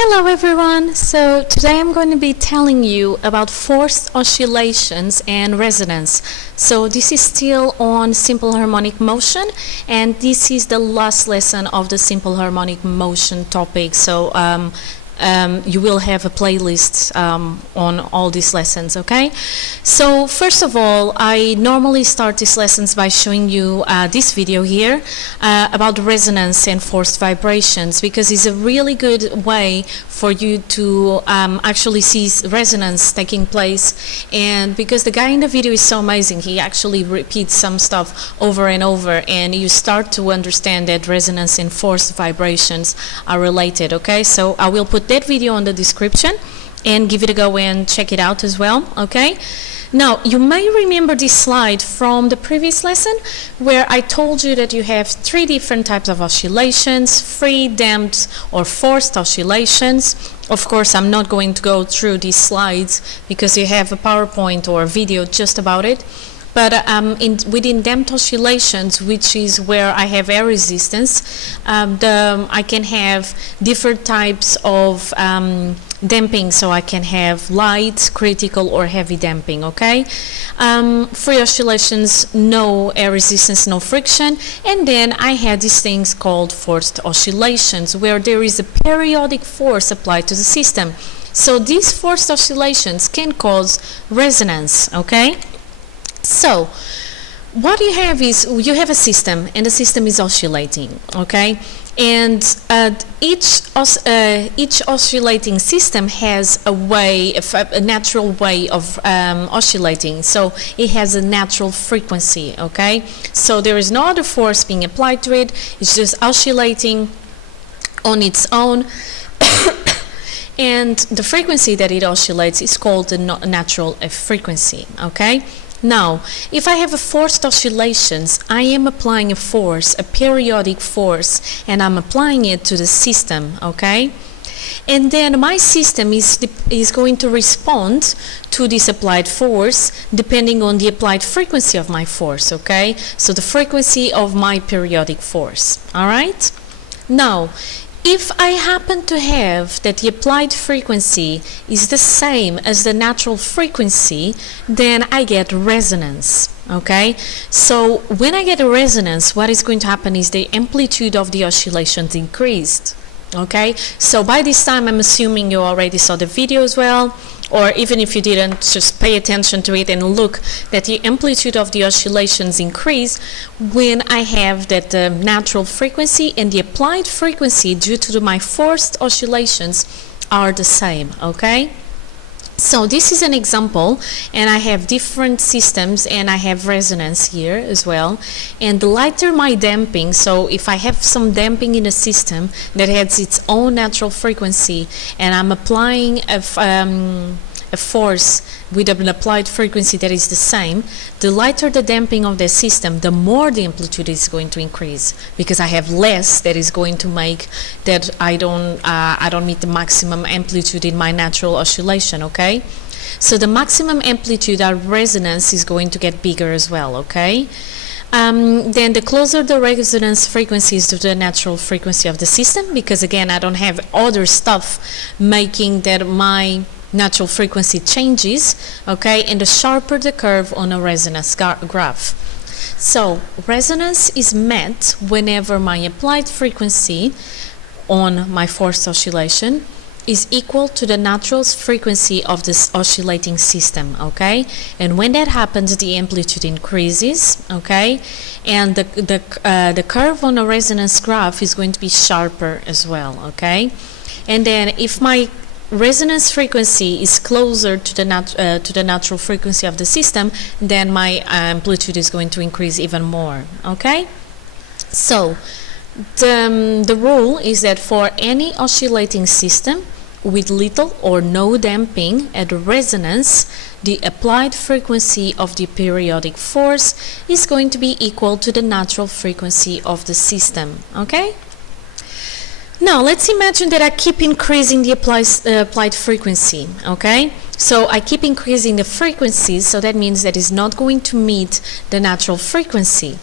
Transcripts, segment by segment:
Hello everyone! So today I'm going to be telling you about forced oscillations and resonance. So this is still on simple harmonic motion, and this is the last lesson of the simple harmonic motion topic. So you will have a playlist on all these lessons, okay? So first of all, I normally start these lessons by showing you this video here about resonance and forced vibrations, because it's a really good way for you to actually see resonance taking place. And because the guy in the video is so amazing, he actually repeats some stuff over and over, and you start to understand that resonance and forced vibrations are related, okay? So I will put that video on the description and give it a go and check it out as well, okay? Now, you may remember this slide from the previous lesson where I told you that you have three different types of oscillations: free, damped, or forced oscillations. Of course, I'm not going to go through these slides because you have a PowerPoint or a video just about it. But within damped oscillations, which is where I have air resistance, I can have different types of damping. So I can have light, critical, or heavy damping, okay? Free oscillations, no air resistance, no friction. And then I had these things called forced oscillations, where there is a periodic force applied to the system. So these forced oscillations can cause resonance, okay? So what you have is you have a system, and the system is oscillating, okay? And each oscillating system has a natural way of oscillating. So it has a natural frequency, okay? So there is no other force being applied to it. It's just oscillating on its own. And the frequency that it oscillates is called the natural frequency, okay? Now, if I have a forced oscillations, I am applying a force, a periodic force, and I'm applying it to the system, okay? And then my system is going to respond to this applied force depending on the applied frequency of my force, okay? So the frequency of my periodic force, all right? Now, if I happen to have that the applied frequency is the same as the natural frequency, then I get resonance, okay? So when I get a resonance, what is going to happen is the amplitude of the oscillations increased, okay? So by this time, I'm assuming you already saw the video as well, or even if you didn't, just pay attention to it and look that the amplitude of the oscillations increase when I have that natural frequency and the applied frequency due to my forced oscillations are the same, okay? So this is an example, and I have different systems, and I have resonance here as well. And the lighter my damping, so if I have some damping in a system that has its own natural frequency, and I'm applying a force with an applied frequency that is the same, the lighter the damping of the system, the more the amplitude is going to increase, because I have less that is going to make that I don't meet the maximum amplitude in my natural oscillation, okay? So the maximum amplitude of resonance is going to get bigger as well, okay? Then the closer the resonance frequency is to the natural frequency of the system, because again, I don't have other stuff making that my natural frequency changes, okay? And the sharper the curve on a resonance graph. So resonance is met whenever my applied frequency on my forced oscillation is equal to the natural frequency of this oscillating system, okay? And when that happens, the amplitude increases, okay? And the curve on a resonance graph is going to be sharper as well, okay? And then if my resonance frequency is closer to the natural frequency of the system, then my amplitude is going to increase even more, okay? So the rule is that for any oscillating system with little or no damping at resonance, the applied frequency of the periodic force is going to be equal to the natural frequency of the system, okay? Now let's imagine that I keep increasing the applied frequency, okay? So I keep increasing the frequency, so that means that it's not going to meet the natural frequency.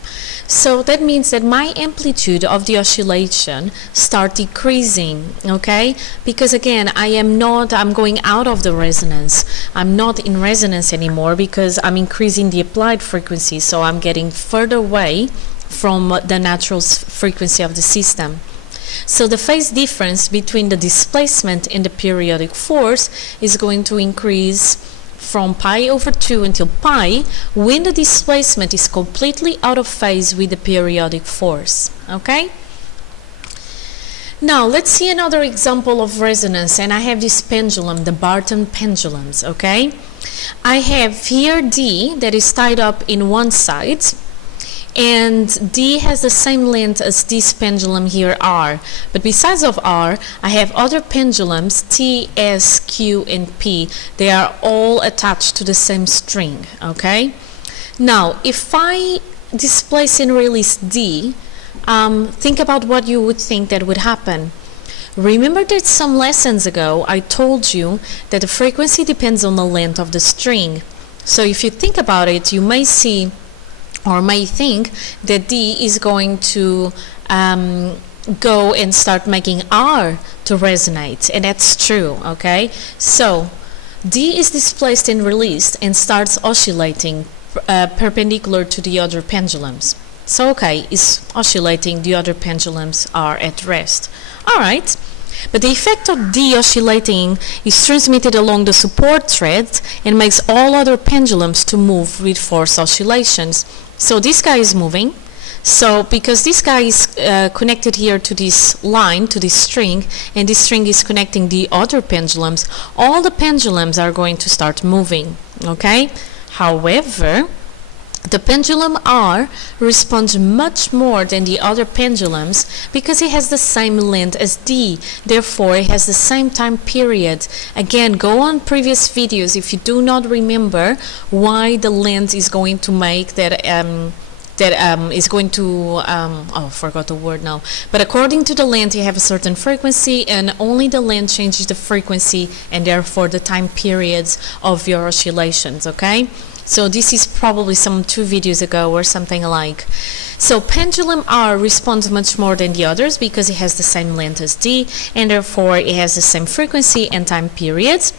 So that means that my amplitude of the oscillation start decreasing, okay? Because again, I'm going out of the resonance. I'm not in resonance anymore because I'm increasing the applied frequency, so I'm getting further away from the natural frequency of the system. So the phase difference between the displacement and the periodic force is going to increase from pi over 2 until pi when the displacement is completely out of phase with the periodic force. Okay? Now let's see another example of resonance, and I have this pendulum, the Barton pendulums. Okay? I have here D that is tied up in one side, and D has the same length as this pendulum here, R. But besides of R, I have other pendulums, T, S, Q, and P. They are all attached to the same string, okay? Now, if I displace and release D, think about what you would think that would happen. Remember that some lessons ago I told you that the frequency depends on the length of the string. So if you think about it, you may see or may think that D is going to go and start making R to resonate, and that's true, okay? So D is displaced and released and starts oscillating perpendicular to the other pendulums. So okay, it's oscillating, the other pendulums are at rest. Alright, but the effect of D oscillating is transmitted along the support thread and makes all other pendulums to move with force oscillations. So this guy is moving. So because this guy is connected here to this line, to this string, and this string is connecting the other pendulums, all the pendulums are going to start moving, okay? However, the pendulum R responds much more than the other pendulums because it has the same length as D. Therefore, it has the same time period. Again, go on previous videos if you do not remember why the length is going to make that is going to oh, forgot the word now. But according to the length, you have a certain frequency, and only the length changes the frequency and therefore the time periods of your oscillations, okay? So this is probably some 2 videos ago or something alike. So pendulum R responds much more than the others because it has the same length as D, and therefore it has the same frequency and time periods.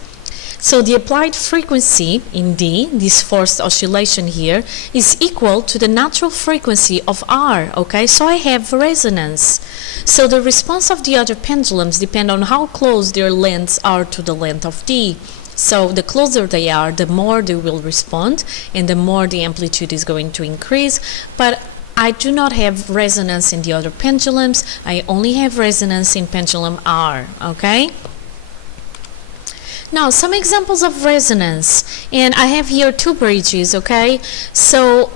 So the applied frequency in D, this forced oscillation here, is equal to the natural frequency of R, okay? So I have resonance. So the response of the other pendulums depend on how close their lengths are to the length of D. So the closer they are, the more they will respond, and the more the amplitude is going to increase. But I do not have resonance in the other pendulums. I only have resonance in pendulum R, okay? Now, some examples of resonance, and I have here 2 bridges, okay? So,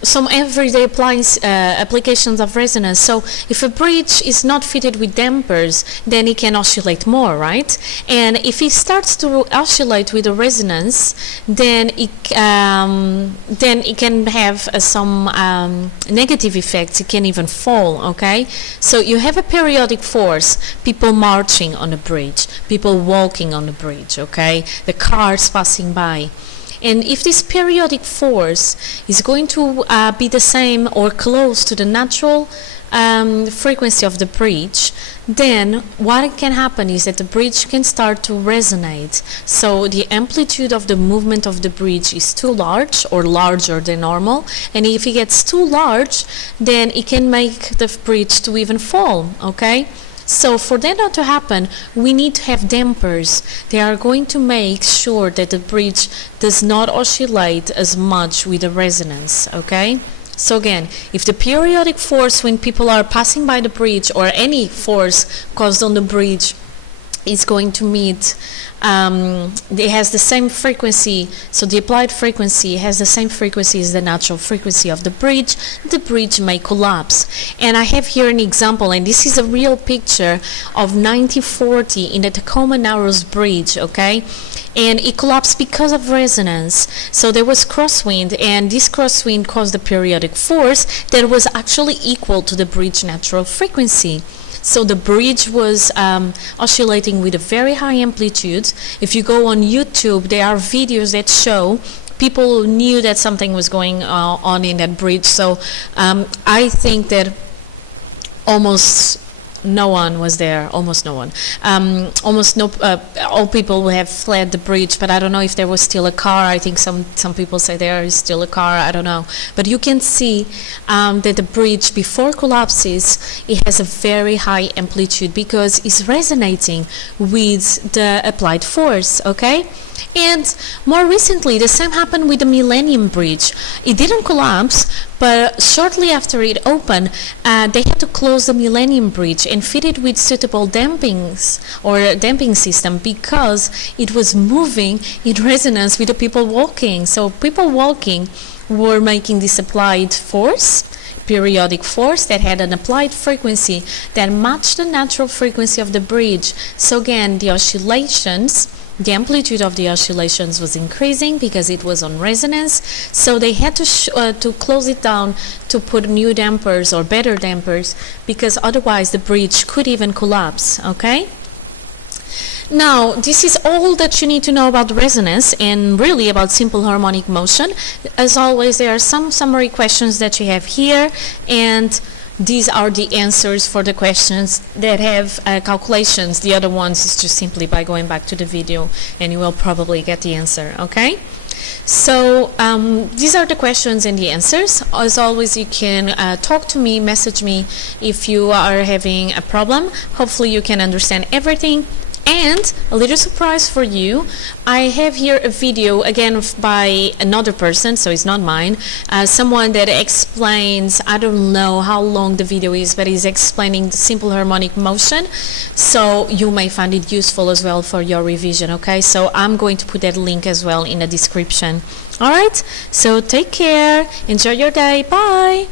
some everyday applications of resonance. So if a bridge is not fitted with dampers, then it can oscillate more, right? And if it starts to oscillate with a resonance, then it can have some negative effects. It can even fall, okay? So you have a periodic force, people marching on a bridge, people walking on the bridge, okay? The cars passing by. And if this periodic force is going to be the same or close to the natural frequency of the bridge, then what can happen is that the bridge can start to resonate. So the amplitude of the movement of the bridge is too large or larger than normal, and if it gets too large, then it can make the bridge to even fall, okay? So for that not to happen, we need to have dampers. They are going to make sure that the bridge does not oscillate as much with the resonance, okay? So again, if the periodic force when people are passing by the bridge or any force caused on the bridge is going to meet, it has the same frequency, so the applied frequency has the same frequency as the natural frequency of the bridge may collapse. And I have here an example, and this is a real picture of 1940 in the Tacoma Narrows Bridge, okay? And it collapsed because of resonance. So there was crosswind, and this crosswind caused a periodic force that was actually equal to the bridge natural frequency. So the bridge was oscillating with a very high amplitude. If you go on YouTube, there are videos that show people knew that something was going on in that bridge. So I think that almost no one was there. Almost no one. Almost no. All people have fled the bridge, but I don't know if there was still a car. I think some people say there is still a car. I don't know. But you can see that the bridge, before collapses, it has a very high amplitude because it's resonating with the applied force. Okay. And more recently, the same happened with the Millennium Bridge. It didn't collapse, but shortly after it opened, they had to close the Millennium Bridge and fit it with suitable dampings or damping system because it was moving in resonance with the people walking. So people walking were making this applied force, periodic force that had an applied frequency that matched the natural frequency of the bridge. So again, the oscillations, the amplitude of the oscillations was increasing because it was on resonance, so they had to close it down to put new dampers or better dampers, because otherwise the bridge could even collapse. Okay? Now, this is all that you need to know about resonance and really about simple harmonic motion. As always, there are some summary questions that you have here, and these are the answers for the questions that have calculations. The other ones is just simply by going back to the video and you will probably get the answer, okay? So these are the questions and the answers. As always, you can talk to me, message me if you are having a problem. Hopefully you can understand everything. And a little surprise for you, I have here a video again by another person, so it's not mine, someone that explains, I don't know how long the video is, but he's explaining the simple harmonic motion, so you may find it useful as well for your revision. Okay, so I'm going to put that link as well in the description. Alright, so take care, enjoy your day, bye!